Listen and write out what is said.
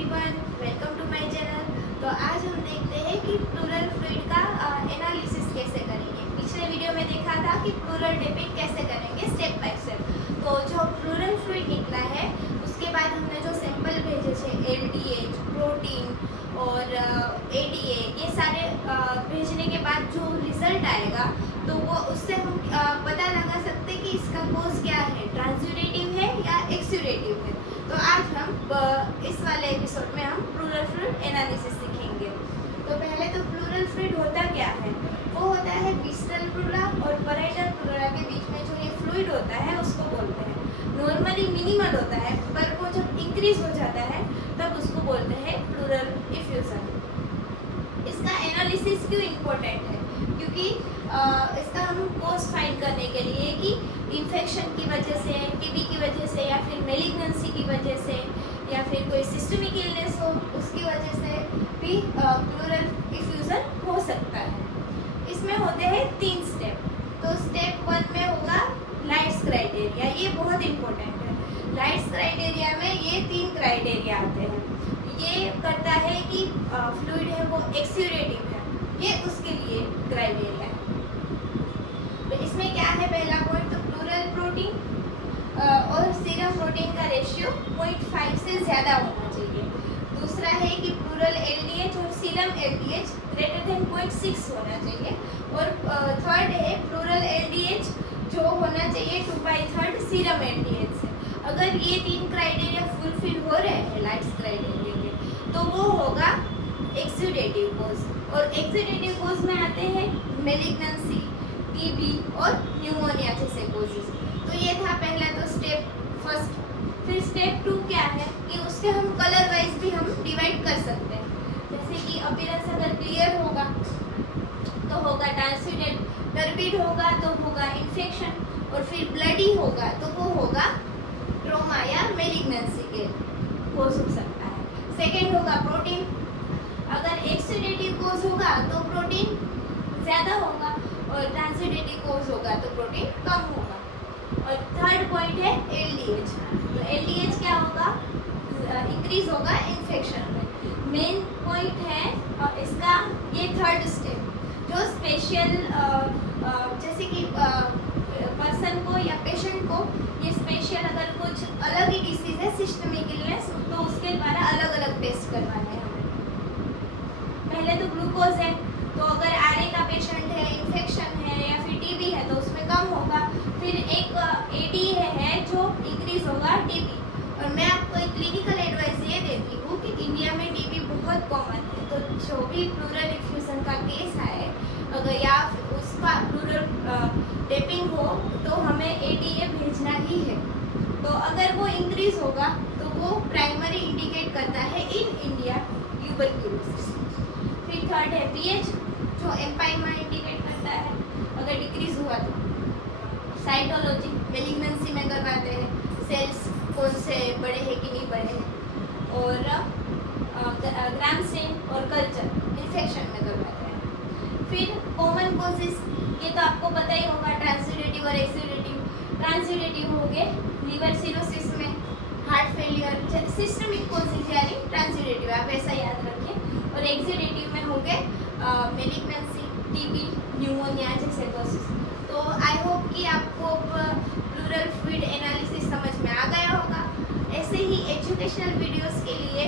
Everyone, welcome to my channel. तो आज हम देखते हैं कि प्लूरल फ्लूइड का एनालिसिस कैसे करेंगे। पिछले वीडियो में देखा था कि प्लूरल डेपिंग कैसे करेंगे स्टेप बाय स्टेप। तो जो प्लूरल फ्लूइड निकला है उसके बाद हमने जो सैंपल भेजे थे एलडीएच, प्रोटीन और एडीए, ये सारे भेजने के बाद जो रिजल्ट आएगा तो वो उससे हम पता लगा सकते हैं कि इसका कोज क्या है, ट्रांसयूरेटिव है या एक्सयूरेटिव है। तो आज हम इस वाले एपिसोड में हम प्लूरल फ्लूइड एनालिसिस सीखेंगे। तो पहले तो प्लूरल फ्लूइड होता क्या है, वो होता है विस्टल प्लूरा और पैराइटल प्लूरा के बीच में जो ये फ्लूइड होता है उसको बोलते हैं। नॉर्मली मिनिमल होता है, पर वो जब इंक्रीज हो जाता है तब उसको बोलते हैं प्लूरल इफ्यूजन। इसका एनालिसिस क्यों इम्पोर्टेंट है, क्योंकि इसका हम कोज फाइंड करने के लिए कि इन्फेक्शन की वजह से, टीबी की वजह से, या फिर मेलिग्नेंसी की वजह से, या फिर कोई सिस्टमिक इलनेस हो उसकी वजह से भी प्लूरल इफ्यूजन हो सकता है। इसमें होते हैं 3 स्टेप। तो स्टेप 1 में होगा लाइट्स क्राइटेरिया, ये बहुत इंपॉर्टेंट है। लाइट्स क्राइटेरिया में ये 3 क्राइटेरिया आते हैं। ये करता है कि फ्लूइड है वो एक्सयूरेटिव है, ये उसके लिए क्राइटेरिया है। तो इसमें क्या है, पहला पॉइंट तो प्लूरल प्रोटीन और सीरम प्रोटीन का रेशियो 0.5 से ज़्यादा होना चाहिए। दूसरा है कि प्लूरल एलडीएच और सीरम एलडीएच ग्रेटर देन 0.6 होना चाहिए। और थर्ड है प्लूरल एलडीएच जो होना चाहिए 2/3 सीरम एलडीएच से। अगर ये 3 क्राइटेरिया फुलफिल हो रहे हैं लाइट्स क्राइटेरिया के, तो वो होगा एक्सयूडेटिव कोज। और एक्सयूडेटिव कोज में आते हैं मेलिग्नेंसी, टीबी और न्यूमोनिया जैसे कोजेस। तो ये था पहला तो स्टेप फर्स्ट। फिर स्टेप 2 क्या है कि उसके हम कलर वाइज भी हम डिवाइड कर सकते हैं। जैसे कि अपीयरेंस अगर क्लियर होगा तो होगा ट्रांसयूडेट, टर्बिड होगा तो होगा इन्फेक्शन, और फिर ब्लडी होगा तो वो होगा ट्रोमा या मेलिग्नेंसी के कोज हो सकता है। सेकेंड होगा प्रोटीन, अगर एक्सयूडेटिव कोज होगा तो प्रोटीन ज़्यादा होगा और ट्रांसयूडेटिव कोज होगा तो प्रोटीन कम होगा। और थर्ड पॉइंट है एलडीएच। तो एलडीएच क्या होगा, इंक्रीज होगा इन्फेक्शन में। मेन पॉइंट है इसका ये थर्ड स्टेप, जो स्पेशल जैसे कि पर्सन को या पेशेंट को ये स्पेशल अगर कुछ अलग ही डिसीज है, सिस्टमिक इलनेस, तो उसके द्वारा अलग अलग टेस्ट करवाने हैं हमें। पहले तो ग्लूकोज है, तो अगर आरए का पेशेंट है, इन्फेक्शन है या फिर टीबी है तो उसमें कम होगा। फिर एक एडी है जो इंक्रीज होगा टीबी। और मैं आपको एक क्लिनिकल एडवाइस ये देती हूँ कि इंडिया में टीबी बहुत कॉमन है, तो जो भी प्लूरल इफ्यूजन का केस आए अगर या उसका प्लूरल टेपिंग हो तो हमें एडीए भेजना ही है। तो अगर वो इंक्रीज होगा तो वो प्राइमरी इंडिकेट करता है इन इंडिया ट्यूबरक्यूलोसिस। फिर थर्ड है पीएच, जो एम्पाइमा इंडिकेट करता है अगर डिक्रीज हुआ तो। साइटोलॉजी मेलिग्नेंसी में करवाते हैं, सेल्स कौन से बड़े हैं कि नहीं बड़े हैं। और ग्राम स्टेन और कल्चर इन्फेक्शन में करवाते हैं। फिर कॉमन कोजेस, ये तो आपको पता ही होगा, ट्रांसयूरेटिव और एक्सयूरेटिव। ट्रांसयूरेटिव हो गए लीवर सिरोसिस में, हार्ट फेलियर, सिस्टमिक कोजेस यानी ट्रांसयूरेटिव, आप ऐसा याद रखिए। और एक्सयूरेटिव में हो गए मेलिग्नेंसी, टीबी, न्यूमोनिया जैसे कोजेस। तो आई होप कि आपको प्लूरल फ्लूइड एनालिसिस समझ में आ गया होगा। ऐसे ही एजुकेशनल वीडियोस के लिए